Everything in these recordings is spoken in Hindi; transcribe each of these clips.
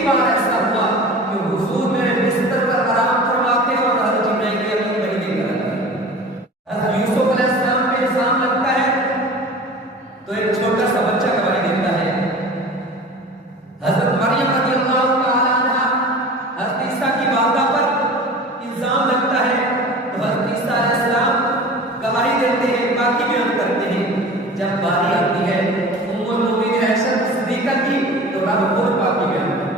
कई बार ऐसा हुआ कि हुजूर मेरे बिस्तर पर आराम फरमाते और हज़रत जिब्राइल अमीन वही लेकर आते। हज़रत यूसुफ अलैहिस्सलाम पे इल्जाम लगता है तो एक छोटा सा बच्चा गवाही देता है। हज़रत मरियम रज़ियल्लाहु तआला अन्हा हज़रत ईसा की वालदा पर इल्जाम लगता है तो हज़रत ईसा अलैहिस्सलाम गवाही देते हैं, बाकी बयान करते हैं। जब बारी आती है उम्मुल मोमिनीन आयशा सिद्दीका की तो रब खुद बाकी बयान करते हैं।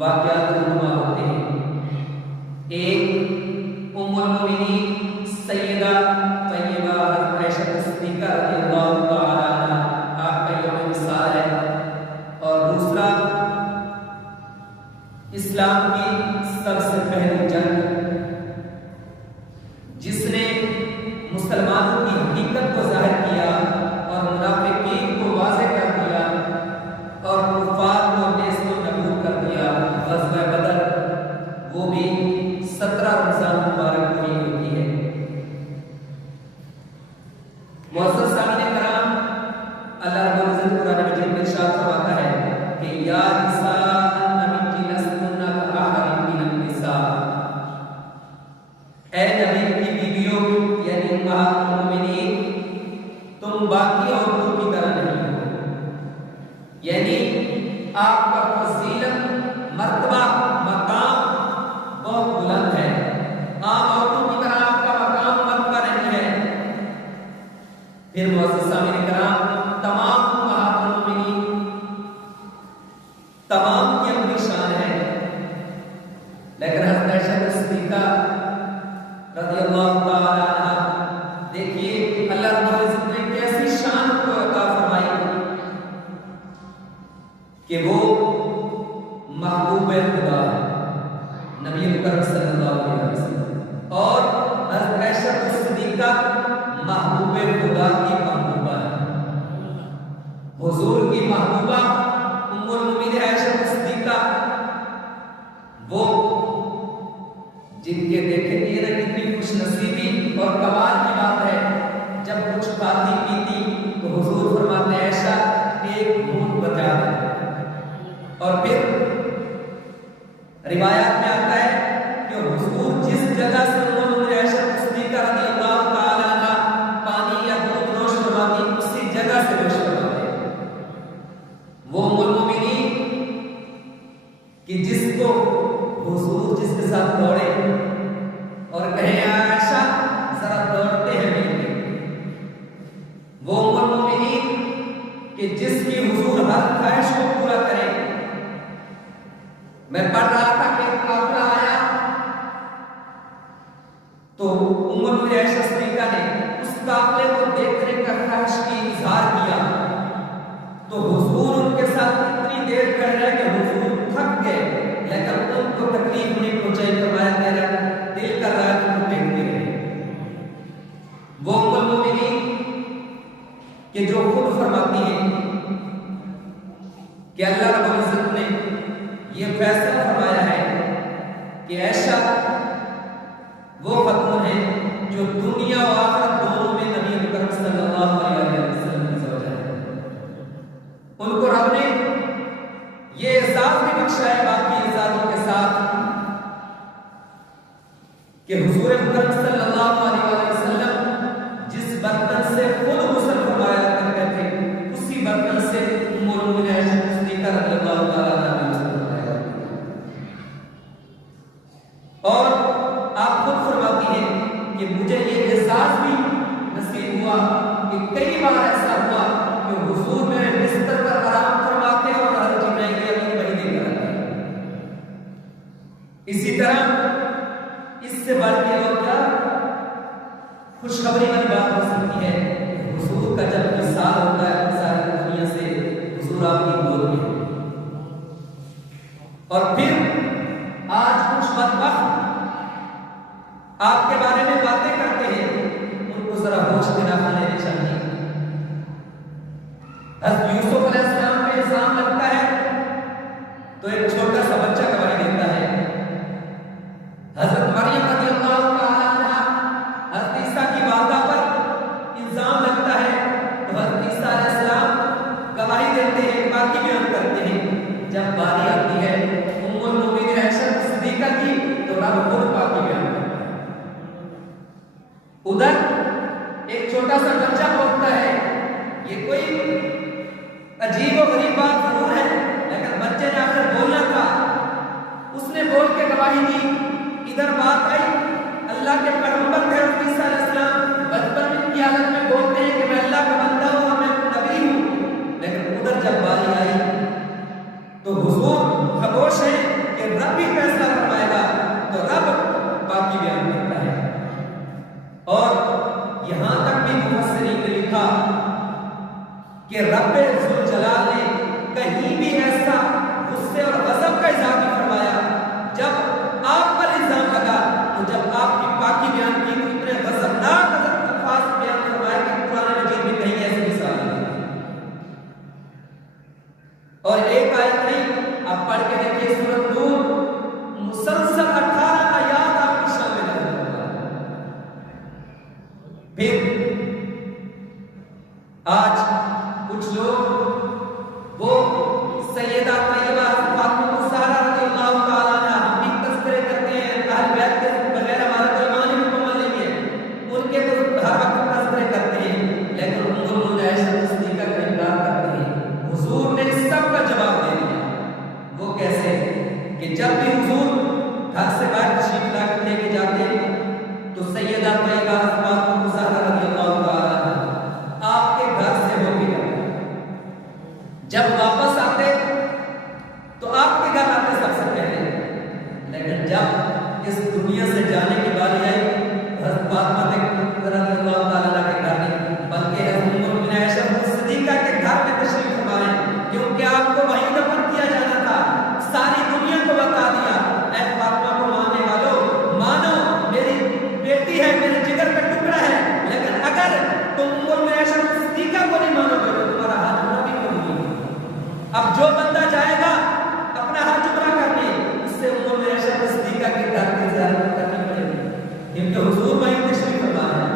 वाक़यात रुनुमा होते हैं। एक उम्मुल मोमिनीन सैयदा तय्यबा आयशा सिद्दीक़ा रज़ियल्लाहु तआला अन्हा आपका यौम विसाल है, और दूसरा इस्लाम की सबसे पहली जंग जिसने मुसलमानों की हकीकत को जाहिर किया और मुनाफिकीन को वाज़ेह कर दिया और कुफ़ार को नेस्तो नबूद कर दिया, ग़ज़वा बदर, वो भी 17 रमज़ान मुबारक को ही होती है। मुअज़्ज़ज़ सामीन कराम, अल्लाह रब्बुल इज़्ज़त कुरान मजीद में इरशाद फरमाता है कि या निसा अन्नबी लस्तुन्ना कअहदिन मिनन निसा, ऐ नबी की बीवियों यानी उम्महातुल मोमिनीन, तुम बाकी औरतों की तरह नहीं हो, यानी आपका फजीलत, मर्तबा, मकाम बहुत बुलंद है, आम औरतों की तरह आपका मकाम, मर्तबा नहीं है। फिर मुअज़्ज़ज़ सामीन कराम, तमाम उम्महातुल मोमिनीन, तमाम की अपनी शान है, लेकिन हज़रत आयशा सिद्दीक़ा रज़ियल्लाहु तआला अन्हा, देखिए अल्लाह रब्बुल इज़्ज़त ने कैसी शान को अता फरमाई कि वो महबूब खुदा है, नबी मुकर्रम सल्लल्लाहु अलैहि वसल्लम, और हज़रत आयशा सिद्दीक़ा महबूब खुदा की महबूबा है, हुज़ूर की महबूबा उम्मुल मोमिनीन आयशा सिद्दीक़ा, वो जिनके देखेंगे ना कितनी खुशनसीबी और कमाल की बात है, जब कुछ खाती पीती तो हुजूर फरमाते हैं ऐशा एक घूंट बचा दे, और फिर रिवायात में आता है कि हुजूर जिस जगह से उन्होंने ऐशा सिद्दीक़ा रज़ियल्लाहु तआला अन्हा पानी या दूध नोश करवाती, उसी जगह से नोश करवाते। वो उम्मुल मोमिनीन कि जिसको हुजूर जिसके साथ दौड़े और कहे आयशा जरा दौड़ते हैं मिलके, वो उम्मुल मोमिनीन कि जिसकी हुजूर हर ख्वाहिश को पूरा करें। मैं पढ़ रहा था कि एक काफिला आया तो उम्मुल मोमिनीन आयशा सिद्दीक़ा ने उस काफिले को देखने का ख्वाहिश की इजहार किया, तो हुजूर उनके साथ इतनी देर खड़े रहे कि हुजूर थक गए, लेकिन उनको तकलीफ नहीं पहुंचाई, फरमाया तेरा दिल कर रहा है कि तुम देखते रहे। वो उम्मुल मोमिनीन कि जो खुद फरमाती है कि अल्लाह रब्बुल इज़्ज़त ने ये फैसला फरमाया है कि ऐशा वो खतून है जो दुनिया और आखिरत दोनों में नबी मुकर्रम सल्लल्लाहु अलैहि वसल्लम की ज़ौजा है। उनको रब ने ये एहसास भी बख्शा है बाकी एहसासों के साथ कि हुजूर मुकर्रम सल्लल्लाहु अलैहि वसल्लम जिस बर्तन से खुद गुस्ल फरमाया करते थे, उसी बर्तन से उम्मुल मोमिनीन आयशा सिद्दीक़ा रज़ियल्लाहु तआला अन्हा गुस्ल फरमाया। और आप खुद फरमाती हैं कि मुझे ये एहसास भी नसीब हुआ कि कई बार ऐसा हुआ कि हुजूर मेरे बिस्तर पर आराम फरमाते और हज़रत जिब्राइल अमीन वही देकर आते। इसी तरह इससे बढ़ के और क्या खुशखबरी वाली बात हो सकती है, हुजूर का जब विसाल होता है सारी दुनिया से, हुजूर आपकी गोद में, और फिर आज कुछ बदबख्त आपके बारे में बातें करते हैं, उनको जरा होश में ना लेने चाहिए। हज़रत यूसुफ अलैहिस्सलाम पे इल्जाम लगता है तो एक छोटा सा बच्चा गवाही देता है। हज़रत मरियम रज़ियल्लाहु तआला अन्हा, हज़रत ईसा की वालदा पर इल्जाम लगता है तो हज़रत ईसा अलैहिस्सलाम गवाही देते हैं, बाकी बयान करते हैं। जब बारी आती है उम्मुल मोमिनीन आयशा सिद्दीक़ा की तो रब खुद बाकी बयान करता है। उधर एक छोटा सा बच्चा बोलता है, ये कोई अजीब और गरीब बात जरूर है, लेकिन बच्चे ने आकर बोलना था, उसने बोल के गवाही दी। इधर बात आई अल्लाह के पैगंबर हज़रत ईसा अलैहिस्सलाम बचपन में की हालत में बोलते हैं कि मैं अल्लाह का बंदा हूं और मैं नबी हूं, लेकिन उधर जब बारी आई तो हुजूर खामोश हैं, कि रब ही फैसला फरमाएगा, तो रब बाकी बयान करता है। और यहां तक भी मुफस्सिरीन ने लिखा कि रब्बे ज़ुल जलाल ने कहीं भी ऐसा गुस्से और गज़ब का इज़हार नहीं फरमाया। जब आप पर इल्जाम लगा, तो जब आपकी पाकी बयान की, तो इतने गज़बनाक अल्फाज बयान फरमाए कि कुरान मजीद में कहीं ऐसी मिसाल नहीं है। और एक आयत नहीं, आप पढ़ के देखिए सूरह नूर, मुसलसल 18 आयात आपकी शान में नाज़िल हुआ है। फिर आज कुछ लोग वो सैयदा तैयबा फातिमा ज़हरा रज़ियल्लाहु ताला अन्हा, हम भी तज़किरे करते हैं, अहले बैत के बगैर हमारा तो ईमान ही मुकम्मल नहीं है, उनके तो हर वक्त तज़किरे करते हैं, लेकिन उम्मुल आयशा सिद्दीक़ा का इनकार करते हैं। हुजूर ने सबका जवाब दे दिया। वो कैसे कि जब भी हुजूर घर से बाहर तशरीफ लेके जाते, तो सैयदा तैयबा फातिमा ज़हरा रज़ियल्लाहु ताला अन्हा आपके घर से होके जाते, जब वापस आते तो आपके घर आते सबसे पहले, लेकिन जब इस दुनिया से जाने की बारी आई, हज़रत फातिमा रज़ियल्लाहु ताला के घर नहीं, बल्कि हज़रत उम्मुल आयशा सिद्दीक़ा के घर में तशरीफ फरमाए, क्योंकि आपको वहीं दफन किया जाना था। सारी दुनिया को बता दिया, ऐ फातिमा को मानने वालों, मानो मेरी बेटी है, मेरे जिगर का टुकड़ा है, लेकिन अगर तुम उम्मुल आयशा सिद्दीक़ा को नहीं मानोगे तो तुम्हारा हाथ जुड़ा भी नहीं। अब जो बंदा जाएगा अपना हाथ जुड़ा करने, उससे उम्मुल आयशा सिद्दीक़ा के घर की ज़ियारत करनी पड़ेगी, क्योंकि हुजूर वहीं तशरीफ फरमा है।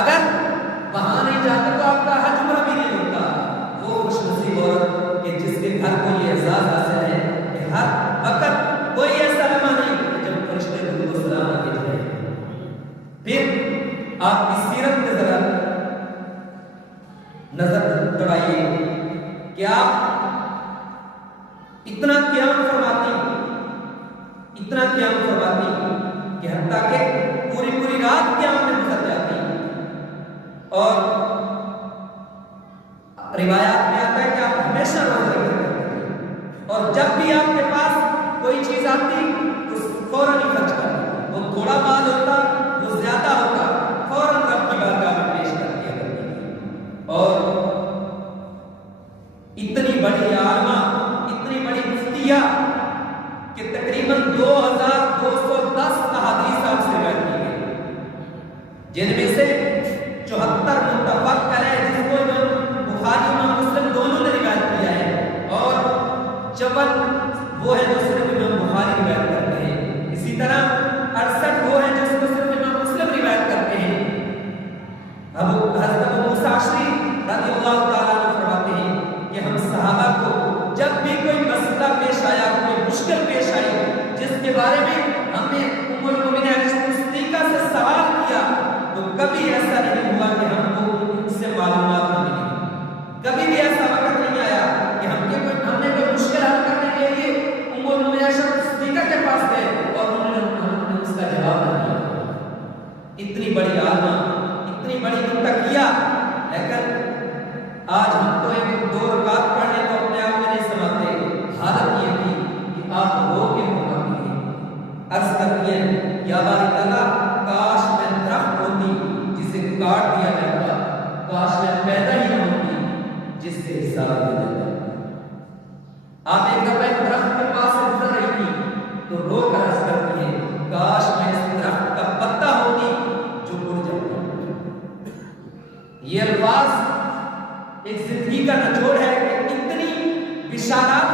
अगर वहां नहीं जाते तो आपका हाथ जुड़ा भी नहीं होता। वो खुशनसीब औरत कि जिसके घर को ये एहसास हासिल है कि हर वक्त कोई ऐसा लम्हा नहीं जब फरिश्ते दुरूद व सलाम आगे जाए। फिर आपकी सीरत में जरा नजर दौड़ाइए कि आप इतना क़याम फरमाती कि हत्ता के पूरी पूरी रात क़याम में गुजर जाती। और रिवायात में आता है कि आप हमेशा रोज़ा रखते थे, और जब भी आपके पास कोई चीज आती तो फौरन ही खर्च करती। वो थोड़ा माल होता, वो ज्यादा होता, फौरन रब की बारगाह में पेश कर दिया करती। और इतनी बड़ी आलमा, इतनी बड़ी मुफ्तिया कि तकरीबन 2210 अहादीस आपसे बयान की गई, जिनमें से 74 मुत्तफ़क़ अलैह जिसको बुखारी इमाम मुस्लिम दोनों ने रिवायत किया है, और 54 वो है जो सिर्फ इमाम बुखारी रिवायत करते हैं। इसी तरह 68 वो है जिसको सिर्फ इमाम मुस्लिम रिवायत करते हैं। हज़रत अबू मूसा अशअरी रज़ियल्लाहु ताला अन्हु फरमाते हैं कि हम सहाबा को जब भी कोई मसला पेश आया, कोई मुश्किल पेश आई, जिसके बारे में हमने उम्मुल मोमिनीन आयशा सिद्दीक़ा से सवाल किया, तो कभी ऐसा नहीं हुआ कि हमको उनसे मालूमात न मिली। कभी भी ऐसा वक्त नहीं आया कि हमने कोई मुश्किल हल करने के लिए उम्मुल मोमिनीन आयशा सिद्दीक़ा के पास गए और उन्होंने उसका जवाब न दिया। इतनी बड़ी आलमा, इतनी बड़ी मुत्तकिया, लेकिन आज हम तो एक 2 रकात पढ़ने को अपने आप में नहीं समाते। हालत ये थी कि आप रो के मौका मिले, अर्ज करती हैं या बारी ताला, काश मैं दरख्त होती जिसे काट दिया जाता, काश मैं पैदा ही न होती जिससे हिसाब दिया जाता। आप एक दफा एक दरख्त के पास से गुजर रही थी तो रो कर अर्ज करती हैं, काश मैं इस दरख्त का पत्ता होती जो उड़ जाता। ये अल्फाज एक जिंदगी का निचोड़ है कि इतनी बिशारात